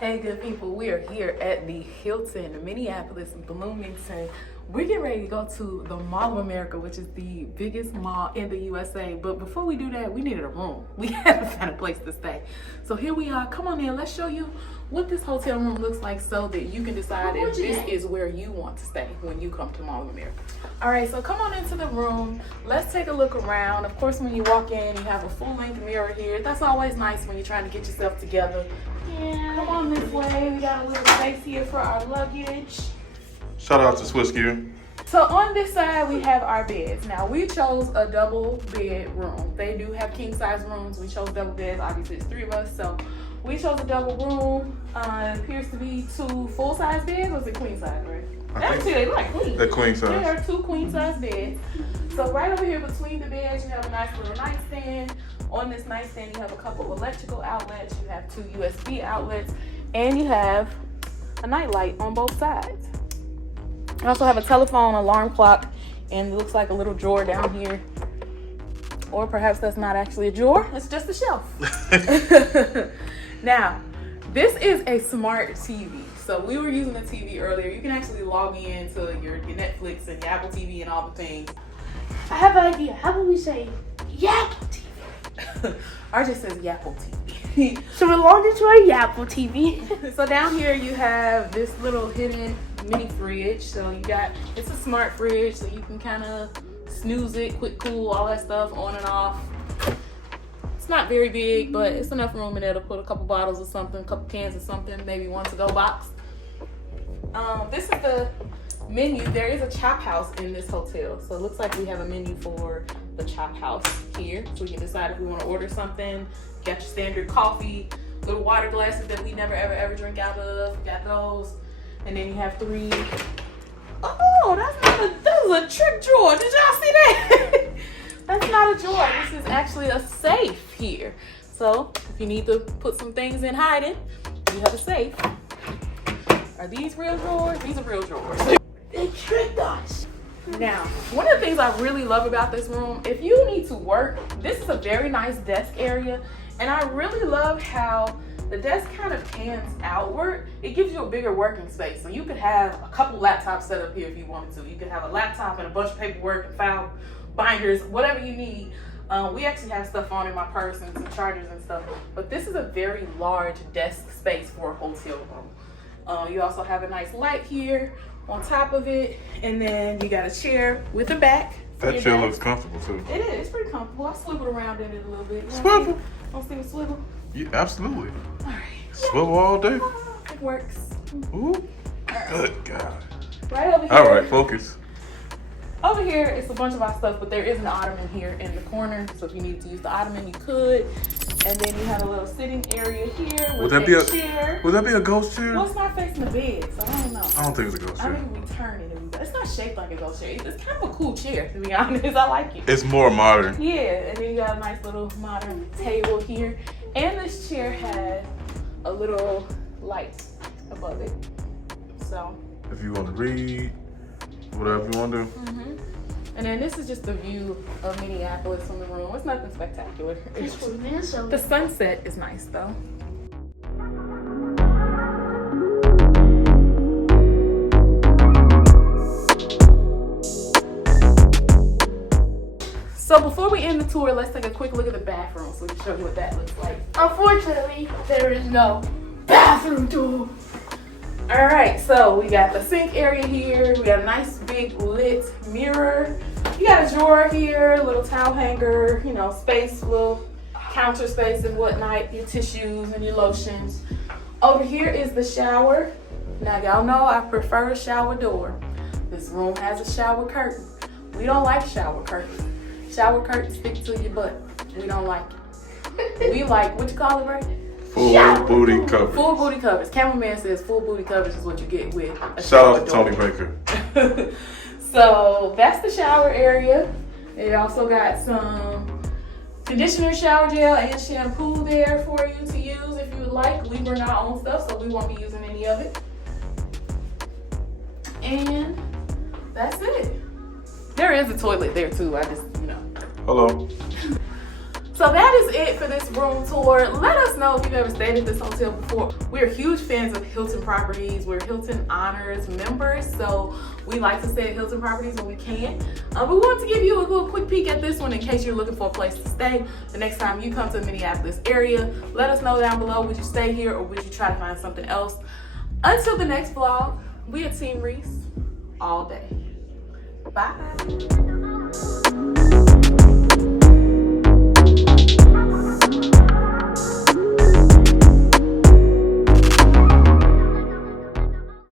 Hey good people, we are here at the Hilton Minneapolis Bloomington. We're getting ready to go to the Mall of America, which is the biggest mall in the USA. But before we do that, we needed a room. We had to find a place to stay. So here we are. Come on in, let's show you what this hotel room looks like so that you can decide if this is where you want to stay when you come to Mall of America. All right, so come on into the room. Let's take a look around. Of course, when you walk in, you have a full-length mirror here. That's always nice when you're trying to get yourself together. Yeah. Come on this way. We got a little space here for our luggage. Shout out to Swiss Gear. So on this side, we have our beds. Now, we chose a double bed room. They do have king size rooms. We chose double beds. Obviously, it's 3 of us. So we chose a double room. It appears to be 2 full size beds. Or is it queen size, right? Actually, they like queen. They're queen size. There are 2 queen size beds. So right over here between the beds, you have a nice little nightstand. On this nightstand, you have a couple of electrical outlets. You have 2 USB outlets. And you have a nightlight on both sides. You also have a telephone, alarm clock, and it looks like a little drawer down here. Or perhaps that's not actually a drawer, it's just a shelf. Now, this is a smart TV. So we were using the TV earlier. You can actually log in to your Netflix and your Apple TV and all the things. I have an idea. How about we say Yapple TV? Ours just says Yapple TV. So we're logged into our Yapple TV. So down here you have this little hidden mini fridge. So you got, it's a smart fridge, so you can kind of snooze it, quick cool, all that stuff on and off. It's not very big, but it's enough room in there to put a couple bottles of something, a couple cans of something, maybe one to-go box. This is the menu. There is a chop house in this hotel, so it looks like we have a menu for the chop house here, so we can decide if we want to order something. You got your standard coffee, little water glasses that we never ever drink out of. You got those, and then you have 3. Oh, that was a trick drawer. Did y'all see that? That's not a drawer. This is actually a safe here. So if you need to put some things in hiding, you have a safe. Are these real drawers? These are real drawers. They tricked us. Now, one of the things I really love about this room, if you need to work, this is a very nice desk area. And I really love how the desk kind of pans outward. It gives you a bigger working space. So you could have a couple laptops set up here if you wanted to. You could have a laptop and a bunch of paperwork and file binders, whatever you need. We actually have stuff on in my purse and some chargers and stuff. But this is a very large desk space for a hotel room. You also have a nice light here on top of it. And then you got a chair with a back. That chair looks comfortable too. It is. It's pretty comfortable. I swiveled around in it a little bit. Swivel? Don't see me swivel? Yeah, absolutely. All right. Swivel all day. It works. Ooh. Good God. Right over here. All right, focus. Over here, it's a bunch of our stuff, but there is an ottoman here in the corner. So if you needed to use the ottoman, you could. And then you have a little sitting area here with a chair. Would that be a ghost chair? Well, it's not facing the bed, so I don't know. I don't think it's a ghost I chair. think we turn it. It's not shaped like a ghost chair. It's kind of a cool chair, to be honest. I like it. It's more modern. Yeah, and then you got a nice little modern table here. And this chair has a little light above it. So If you want to read, whatever you want to do. And then this is just the view of Minneapolis from the room. It's nothing spectacular. The sunset is nice though. So before we end the tour, let's take a quick look at the bathroom so we can show you what that looks like. Unfortunately, there is no bathroom door. All right, so we got the sink area here. We got a nice big lit mirror. You got a drawer here, a little towel hanger, you know, space, little counter space and whatnot, your tissues and your lotions. Over here is the shower. Now y'all know I prefer a shower door. This room has a shower curtain. We don't like shower curtains. Shower curtains stick to your butt. We don't like it. We like, what you call it, right? Full booty covers. Full booty covers. Cameraman says full booty covers is what you get with a Shout out to shower Tony door. Baker. So that's the shower area. It also got some conditioner, shower gel, and shampoo there for you to use if you would like. We bring our own stuff, so we won't be using any of it. And that's it. There is a toilet there too. I just, you know. Hello. So that is it for this room tour. Let us know if you've ever stayed at this hotel before. We're huge fans of Hilton properties. We're Hilton Honors members, so we like to stay at Hilton properties when we can. We want to give you a little quick peek at this one in case you're looking for a place to stay. The next time you come to the Minneapolis area, let us know down below, would you stay here or would you try to find something else? Until the next vlog, we at Team Reese all day. Bye.